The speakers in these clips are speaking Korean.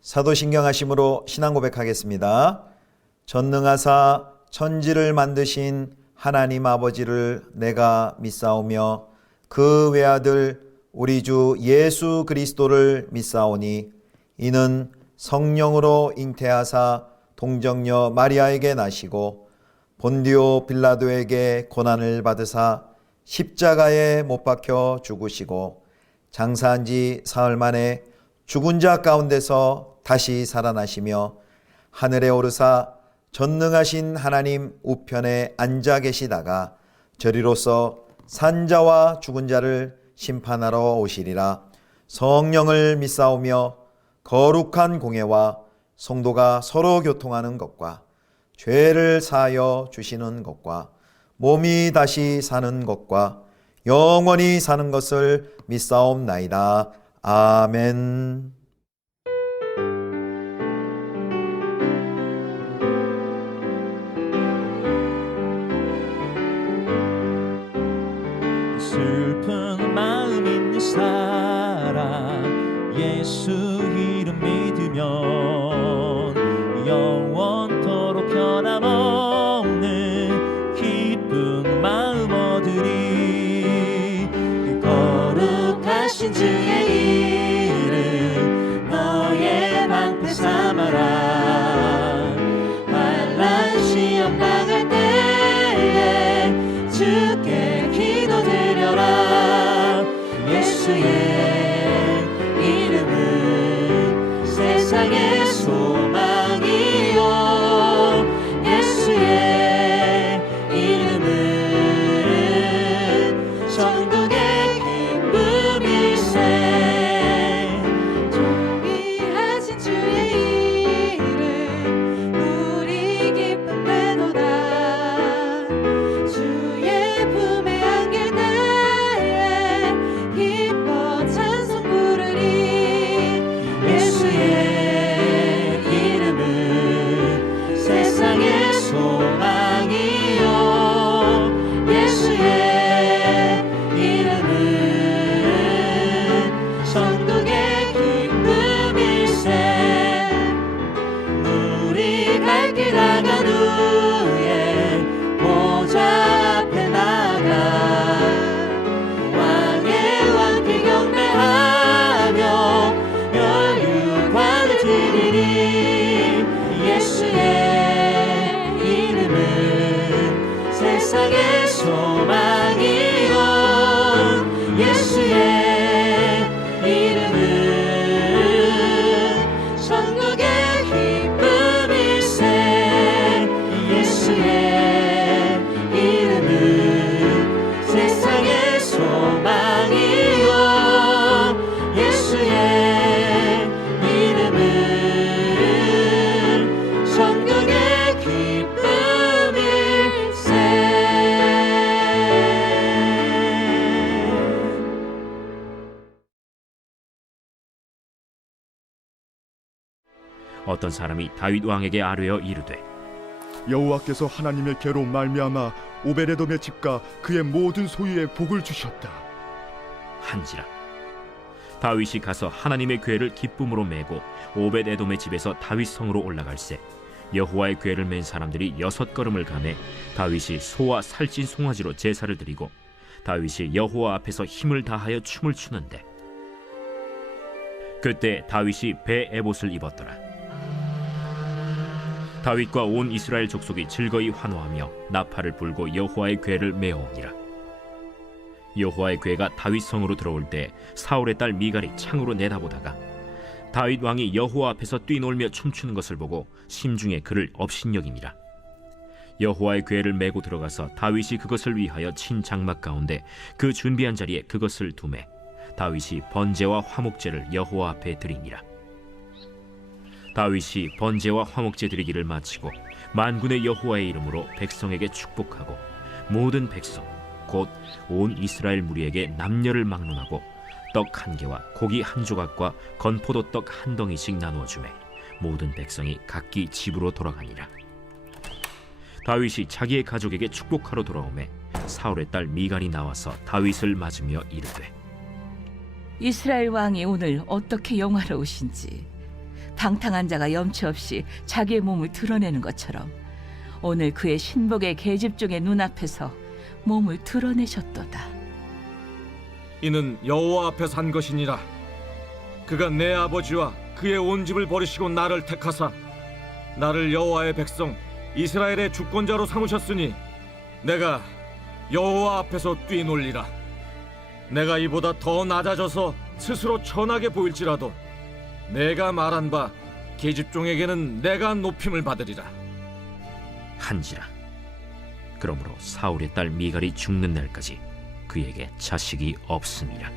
사도신경하심으로 신앙 고백하겠습니다. 전능하사 천지를 만드신 하나님 아버지를 내가 믿사오며 그 외아들 우리 주 예수 그리스도를 믿사오니 이는 성령으로 잉태하사 동정녀 마리아에게 나시고 본디오 빌라도에게 고난을 받으사 십자가에 못 박혀 죽으시고 장사한 지 사흘 만에 죽은 자 가운데서 다시 살아나시며 하늘에 오르사 전능하신 하나님 우편에 앉아 계시다가 저리로서 산자와 죽은 자를 심판하러 오시리라. 성령을 믿사오며 거룩한 공회와 성도가 서로 교통하는 것과 죄를 사하여 주시는 것과 몸이 다시 사는 것과 영원히 사는 것을 믿사옵나이다. 아멘. 슬픈 마음 있는 사람 예수 이름 믿으면 영원토록 변함없는 기쁜 마음 얻으리. 거룩하신 주의 이름 너의 방패 삼아라. 환난 시험 당할 때에 주께 기도드려라. 예수의 이름은 세상의 소망이요. 예수의 이름은 천국의 기쁨일세. 존귀하신 주의 이름 우리 기쁨되도다. 주의 품에 안길 때에 기뻐 찬송 부르리. 예수의 이름은 세상의 소망이요. 예수의 이름은 천국의 기쁨일세. 우리 갈 길 나간 후에 보좌 앞에 나가 왕의 왕께 경배하며 멸류관을 드리리. 예수의 이름은 세상의 소망이요. 예수의 이름은 천국의 기쁨일세. 예수의 이름은 세상의 소망이요. 예수의 이름은 천국의 기쁨일세. 어떤 사람이 다윗 왕에게 아뢰어 이르되 여호와께서 하나님의 계로 말미암아 오베데돔의 집과 그의 모든 소유에 복을 주셨다. 한지라. 다윗이 가서 하나님의 궤를 기쁨으로 메고 오벳에돔의 집에서 다윗 성으로 올라갈새 여호와의 궤를 맨 사람들이 6걸음을 가매 다윗이 소와 살찐 송아지로 제사를 드리고 다윗이 여호와 앞에서 힘을 다하여 춤을 추는데 그때 다윗이 배 에봇을 입었더라. 다윗과 온 이스라엘 족속이 즐거이 환호하며 나팔을 불고 여호와의 궤를 메어오니라. 여호와의 궤가 다윗 성으로 들어올 때 사울의 딸 미갈이 창으로 내다보다가 다윗 왕이 여호와 앞에서 뛰놀며 춤추는 것을 보고 심중에 그를 업신여기니라. 여호와의 궤를 메고 들어가서 다윗이 그것을 위하여 친 장막 가운데 그 준비한 자리에 그것을 두매 다윗이 번제와 화목제를 여호와 앞에 드리니라. 다윗이 번제와 화목제 드리기를 마치고 만군의 여호와의 이름으로 백성에게 축복하고 모든 백성 곧 온 이스라엘 무리에게 남녀를 막론하고 떡 한 개와 고기 한 조각과 건포도 떡 한 덩이씩 나누어 주매 모든 백성이 각기 집으로 돌아가니라. 다윗이 자기의 가족에게 축복하러 돌아오매 사울의 딸 미갈이 나와서 다윗을 맞으며 이르되 이스라엘 왕이 오늘 어떻게 영화로우신지 방탕한 자가 염치 없이 자기의 몸을 드러내는 것처럼 오늘 그의 신복의 계집종의 눈앞에서 몸을 드러내셨도다. 이는 여호와 앞에서 한 것이니라. 그가 내 아버지와 그의 온 집을 버리시고 나를 택하사 나를 여호와의 백성 이스라엘의 주권자로 삼으셨으니 내가 여호와 앞에서 뛰놀리라. 내가 이보다 더 낮아져서 스스로 천하게 보일지라도 내가 말한 바 계집종에게는 내가 높임을 받으리라. 한지라. 그러므로 사울의 딸 미갈이 죽는 날까지 그에게 자식이 없으니라.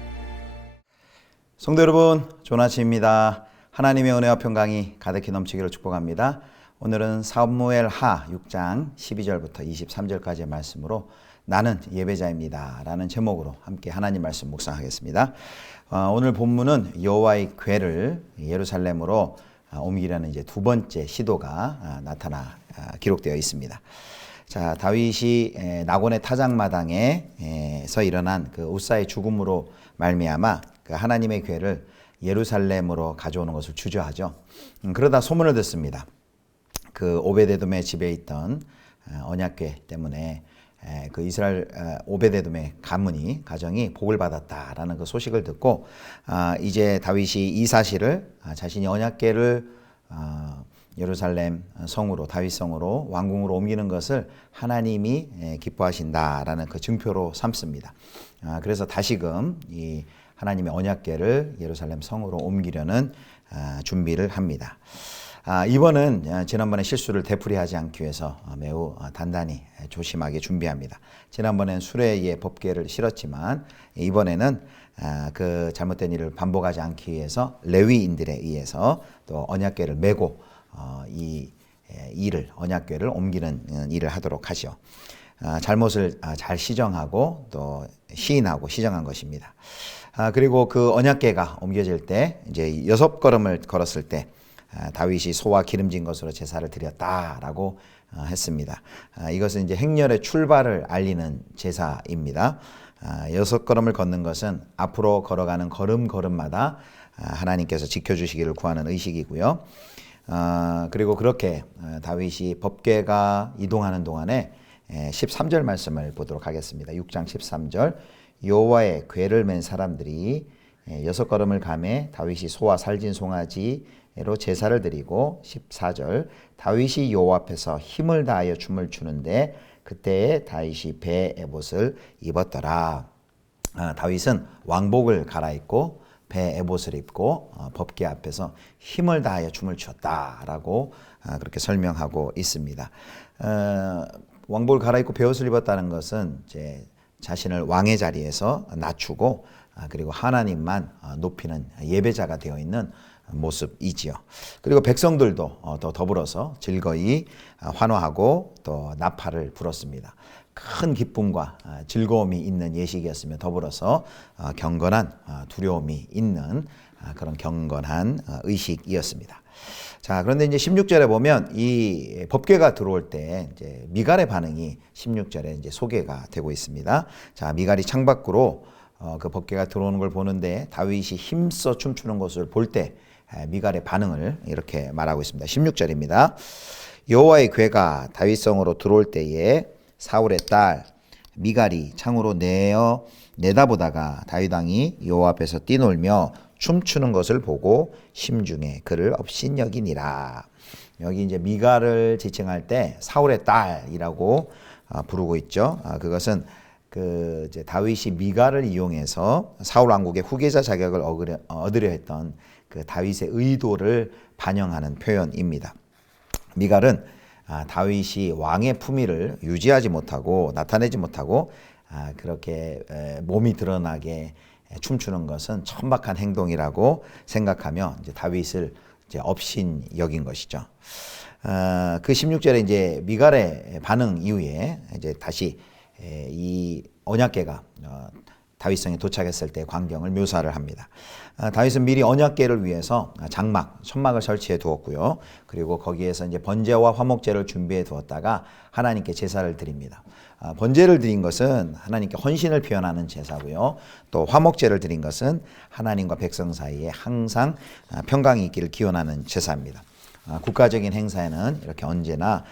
성도 여러분, 좋은 아침입니다. 하나님의 은혜와 평강이 가득히 넘치기를 축복합니다. 오늘은 사무엘하 6장 12절부터 23절까지의 말씀으로 나는 예배자입니다 라는 제목으로 함께 하나님 말씀 묵상하겠습니다. 오늘 본문은 여호와의 궤를 예루살렘으로 옮기려는 이제 두 번째 시도가 기록되어 있습니다. 자, 다윗이 나곤의 타작마당에서 일어난 그 우사의 죽음으로 말미암아 그 하나님의 궤를 예루살렘으로 가져오는 것을 주저하죠. 그러다 소문을 듣습니다. 그 오베데돔의 집에 있던 언약궤 때문에 그 이스라엘 오베데돔의 가정이 복을 받았다라는 그 소식을 듣고 이제 다윗이 이 사실을 자신이 언약궤를 예루살렘 성으로 다윗 성으로 왕궁으로 옮기는 것을 하나님이 기뻐하신다라는 그 증표로 삼습니다. 그래서 다시금 이 하나님의 언약궤를 예루살렘 성으로 옮기려는 준비를 합니다. 이번은 지난번에 실수를 되풀이하지 않기 위해서 매우 단단히 조심하게 준비합니다. 지난번엔 수레에 법궤를 실었지만 이번에는 그 잘못된 일을 반복하지 않기 위해서 레위인들에 의해서 또 언약궤를 메고 이 일을 언약궤를 옮기는 일을 하도록 하죠. 잘못을 잘 시정하고 또 시인하고 시정한 것입니다. 그리고 그 언약궤가 옮겨질 때 이제 6걸음을 걸었을 때 다윗이 소와 기름진 것으로 제사를 드렸다라고 했습니다. 이것은 이제 행렬의 출발을 알리는 제사입니다. 6걸음을 걷는 것은 앞으로 걸어가는 걸음걸음마다 하나님께서 지켜주시기를 구하는 의식이고요. 그리고 그렇게 다윗이 법궤가 이동하는 동안에 13절 말씀을 보도록 하겠습니다. 6장 13절 여호와의 궤를 맨 사람들이 6걸음을 가매 다윗이 소와 살진 송아지로 제사를 드리고 14절 다윗이 여호와 앞에서 힘을 다하여 춤을 추는데 그때에 다윗이 배 에봇을 입었더라. 다윗은 왕복을 갈아입고 배 에봇을 입고 법궤 앞에서 힘을 다하여 춤을 추었다라고 그렇게 설명하고 있습니다. 왕복을 갈아입고 베옷을 입었다는 것은 이제 자신을 왕의 자리에서 낮추고 그리고 하나님만 높이는 예배자가 되어 있는 모습이지요. 그리고 백성들도 더 더불어서 즐거이 환호하고 또 나팔을 불었습니다. 큰 기쁨과 즐거움이 있는 예식이었으며 더불어서 경건한 두려움이 있는 그런 경건한 의식이었습니다. 자, 그런데 이제 16절에 보면 이 법궤가 들어올 때 이제 미갈의 반응이 16절에 이제 소개가 되고 있습니다. 자, 미갈이 창밖으로 그 법궤가 들어오는 걸 보는데 다윗이 힘써 춤추는 것을 볼 때 미갈의 반응을 이렇게 말하고 있습니다. 16절입니다. 여호와의 궤가 다윗성으로 들어올 때에 사울의 딸 미갈이 창으로 내다보다가 다윗 왕이 여호와 앞에서 뛰놀며 춤추는 것을 보고 심중에 그를 업신여기니라. 여기 이제 미갈을 지칭할 때 사울의 딸이라고 부르고 있죠. 그것은 그 이제 다윗이 미갈을 이용해서 사울 왕국의 후계자 자격을 얻으려 했던 그 다윗의 의도를 반영하는 표현입니다. 미갈은 다윗이 왕의 품위를 유지하지 못하고 나타내지 못하고 그렇게 몸이 드러나게 춤추는 것은 천박한 행동이라고 생각하며 이제 다윗을 이제 업신 여긴 것이죠. 그 16절에 이제 미갈의 반응 이후에 이제 다시 이 언약궤가 다윗성에 도착했을 때 광경을 묘사를 합니다. 다윗은 미리 언약궤를 위해서 천막을 설치해 두었고요. 그리고 거기에서 이제 번제와 화목제를 준비해 두었다가 하나님께 제사를 드립니다. 번제를 드린 것은 하나님께 헌신을 표현하는 제사고요. 또 화목제를 드린 것은 하나님과 백성 사이에 항상 평강이 있기를 기원하는 제사입니다. 국가적인 행사에는 이렇게 언제나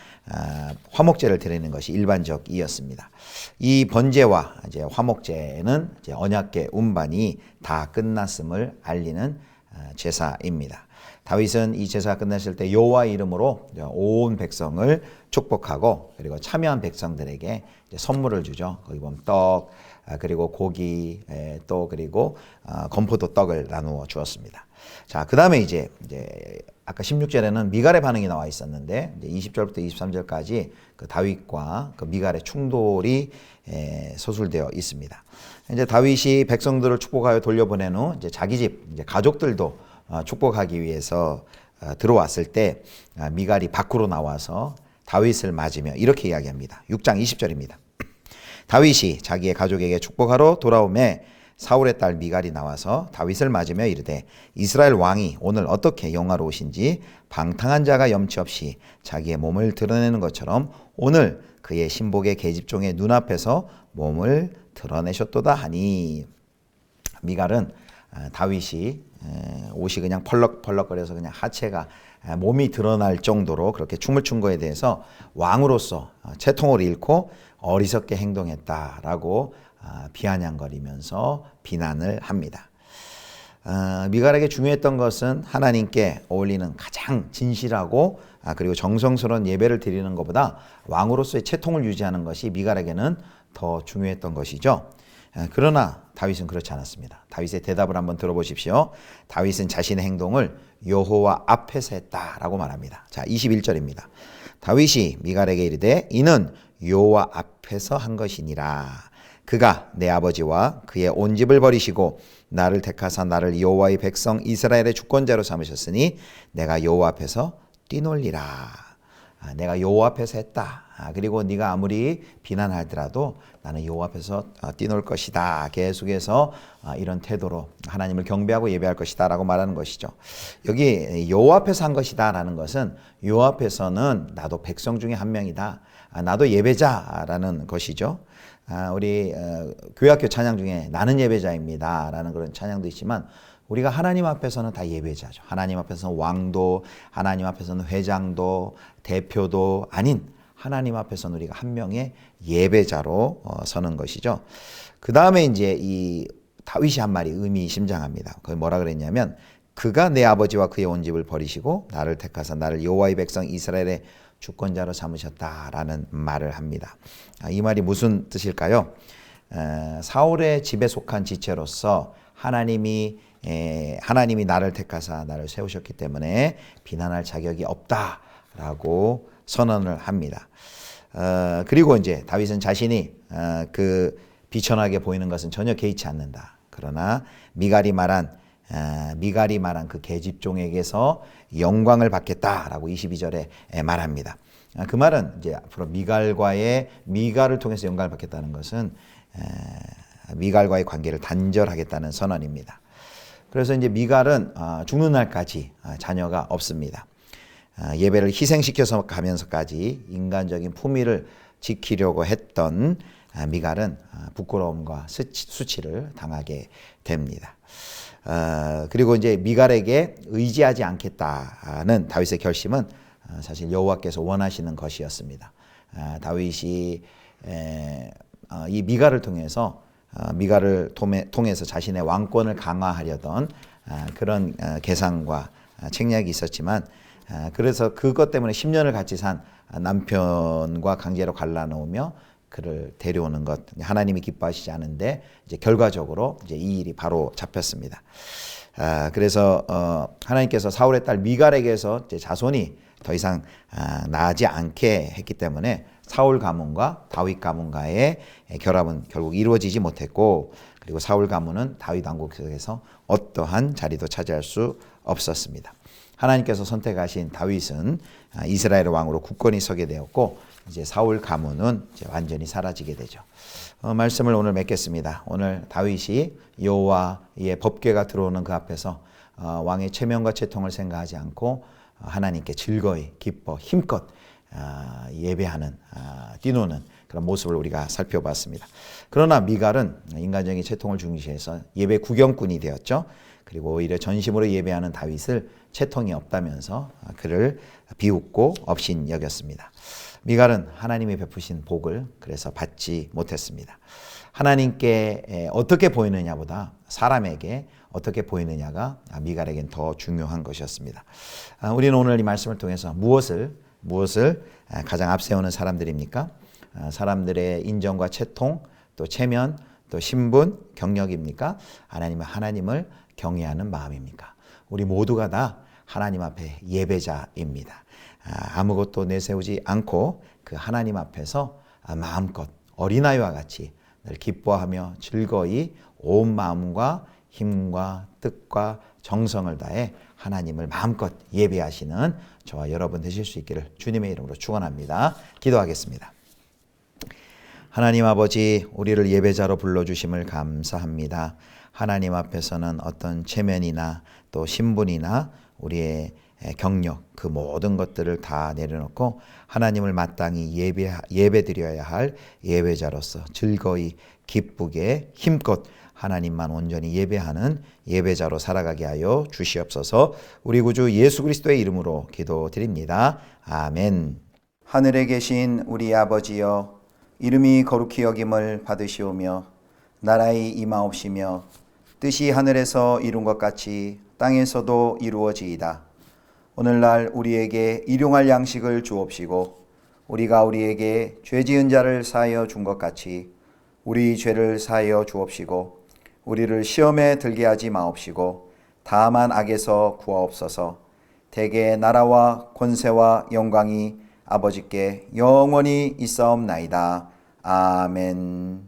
화목제를 드리는 것이 일반적이었습니다. 이 번제와 이제 화목제는 이제 언약궤 운반이 다 끝났음을 알리는 제사입니다. 다윗은 이 제사가 끝났을 때 여호와 이름으로 온 백성을 축복하고 그리고 참여한 백성들에게 이제 선물을 주죠. 거기 보면 떡 그리고 고기 또 그리고 건포도 떡을 나누어 주었습니다. 자, 그다음에 이제 아까 16절에는 미갈의 반응이 나와 있었는데 이제 20절부터 23절까지 그 다윗과 그 미갈의 충돌이 서술되어 있습니다. 이제 다윗이 백성들을 축복하여 돌려보낸 후 이제 자기 집 이제 가족들도 축복하기 위해서 들어왔을 때 미갈이 밖으로 나와서 다윗을 맞으며 이렇게 이야기합니다. 6장 20절입니다. 다윗이 자기의 가족에게 축복하러 돌아오매 사울의 딸 미갈이 나와서 다윗을 맞으며 이르되 이스라엘 왕이 오늘 어떻게 영화로우신지 방탕한 자가 염치 없이 자기의 몸을 드러내는 것처럼 오늘 그의 신복의 계집종의 눈앞에서 몸을 드러내셨도다 하니. 미갈은 다윗이 옷이 그냥 펄럭펄럭거려서 그냥 하체가 몸이 드러날 정도로 그렇게 춤을 춘 거에 대해서 왕으로서 채통을 잃고 어리석게 행동했다라고 비아냥거리면서 비난을 합니다. 미갈에게 중요했던 것은 하나님께 어울리는 가장 진실하고 그리고 정성스러운 예배를 드리는 것보다 왕으로서의 채통을 유지하는 것이 미갈에게는 더 중요했던 것이죠. 그러나 다윗은 그렇지 않았습니다. 다윗의 대답을 한번 들어보십시오. 다윗은 자신의 행동을 여호와 앞에서 했다라고 말합니다. 자, 21절입니다. 다윗이 미갈에게 이르되 이는 여호와 앞에서 한 것이니라. 그가 내 아버지와 그의 온 집을 버리시고 나를 택하사 나를 여호와의 백성 이스라엘의 주권자로 삼으셨으니 내가 여호와 앞에서 뛰놀리라. 내가 여호와 앞에서 했다. 그리고 네가 아무리 비난하더라도 나는 여호와 앞에서 뛰놀 것이다. 계속해서 이런 태도로 하나님을 경배하고 예배할 것이다 라고 말하는 것이죠. 여기 여호와 앞에서 한 것이다 라는 것은 여호와 앞에서는 나도 백성 중에 한 명이다. 나도 예배자라는 것이죠. 우리 교회학교 찬양 중에 나는 예배자입니다 라는 그런 찬양도 있지만 우리가 하나님 앞에서는 다 예배자죠. 하나님 앞에서는 왕도, 하나님 앞에서는 회장도, 대표도 아닌 하나님 앞에서는 우리가 한 명의 예배자로 서는 것이죠. 그 다음에 이제 이 다윗이 한 말이 의미심장합니다. 그게 뭐라 그랬냐면 그가 내 아버지와 그의 온 집을 버리시고 나를 택하사 나를 여호와의 백성 이스라엘의 주권자로 삼으셨다라는 말을 합니다. 이 말이 무슨 뜻일까요? 사울의 집에 속한 지체로서 하나님이 나를 택하사 나를 세우셨기 때문에 비난할 자격이 없다라고 선언을 합니다. 그리고 이제 다윗은 자신이 그 비천하게 보이는 것은 전혀 개의치 않는다. 그러나 미갈이 말한 그 계집종에게서 영광을 받겠다라고 22절에 말합니다. 그 말은 이제 앞으로 미갈을 통해서 영광을 받겠다는 것은 미갈과의 관계를 단절하겠다는 선언입니다. 그래서 이제 미갈은 죽는 날까지 자녀가 없습니다. 예배를 희생시켜서 가면서까지 인간적인 품위를 지키려고 했던 미갈은 부끄러움과 수치를 당하게 됩니다. 그리고 이제 미갈에게 의지하지 않겠다는 다윗의 결심은 사실 여호와께서 원하시는 것이었습니다. 다윗이 이 미갈을 통해서 자신의 왕권을 강화하려던 그런 계산과 책략이 있었지만 그래서 그것 때문에 10년을 같이 산 남편과 강제로 갈라놓으며 그를 데려오는 것 하나님이 기뻐하시지 않은데 이제 결과적으로 이제 이 일이 바로 잡혔습니다. 그래서 하나님께서 사울의 딸 미갈에게서 이제 자손이 더 이상 나지 않게 했기 때문에 사울 가문과 다윗 가문과의 결합은 결국 이루어지지 못했고 그리고 사울 가문은 다윗 왕국 속에서 어떠한 자리도 차지할 수 없었습니다. 하나님께서 선택하신 다윗은 이스라엘의 왕으로 굳건히 서게 되었고 이제 사울 가문은 이제 완전히 사라지게 되죠. 말씀을 오늘 맺겠습니다. 오늘 다윗이 여호와의 법궤가 들어오는 그 앞에서 왕의 체면과 채통을 생각하지 않고 하나님께 즐거이 기뻐 힘껏 예배하는 뛰노는 그런 모습을 우리가 살펴봤습니다. 그러나 미갈은 인간적인 채통을 중시해서 예배 구경꾼이 되었죠. 그리고 오히려 전심으로 예배하는 다윗을 채통이 없다면서 그를 비웃고 업신 여겼습니다. 미갈은 하나님이 베푸신 복을 그래서 받지 못했습니다. 하나님께 어떻게 보이느냐보다 사람에게 어떻게 보이느냐가 미갈에겐 더 중요한 것이었습니다. 우리는 오늘 이 말씀을 통해서 무엇을 가장 앞세우는 사람들입니까? 사람들의 인정과 채통, 또 체면, 또 신분, 경력입니까? 아니면 하나님을 경외하는 마음입니까? 우리 모두가 다 하나님 앞에 예배자입니다. 아무것도 내세우지 않고 그 하나님 앞에서 마음껏 어린아이와 같이 늘 기뻐하며 즐거이 온 마음과 힘과 뜻과 정성을 다해 하나님을 마음껏 예배하시는 저와 여러분 되실 수 있기를 주님의 이름으로 축원합니다. 기도하겠습니다. 하나님 아버지, 우리를 예배자로 불러주심을 감사합니다. 하나님 앞에서는 어떤 체면이나 또 신분이나 우리의 경력, 그 모든 것들을 다 내려놓고 하나님을 마땅히 예배드려야 할 예배자로서 즐거이 기쁘게 힘껏 하나님만 온전히 예배하는 예배자로 살아가게 하여 주시옵소서. 우리 구주 예수 그리스도의 이름으로 기도드립니다. 아멘. 하늘에 계신 우리 아버지여, 이름이 거룩히 여김을 받으시오며 나라의 임하옵시며 뜻이 하늘에서 이룬 것 같이 땅에서도 이루어지이다. 오늘날 우리에게 일용할 양식을 주옵시고 우리가 우리에게 죄 지은 자를 사하여 준 것 같이 우리 죄를 사하여 주옵시고 우리를 시험에 들게 하지 마옵시고 다만 악에서 구하옵소서. 대개 나라와 권세와 영광이 아버지께 영원히 있사옵나이다. 아멘.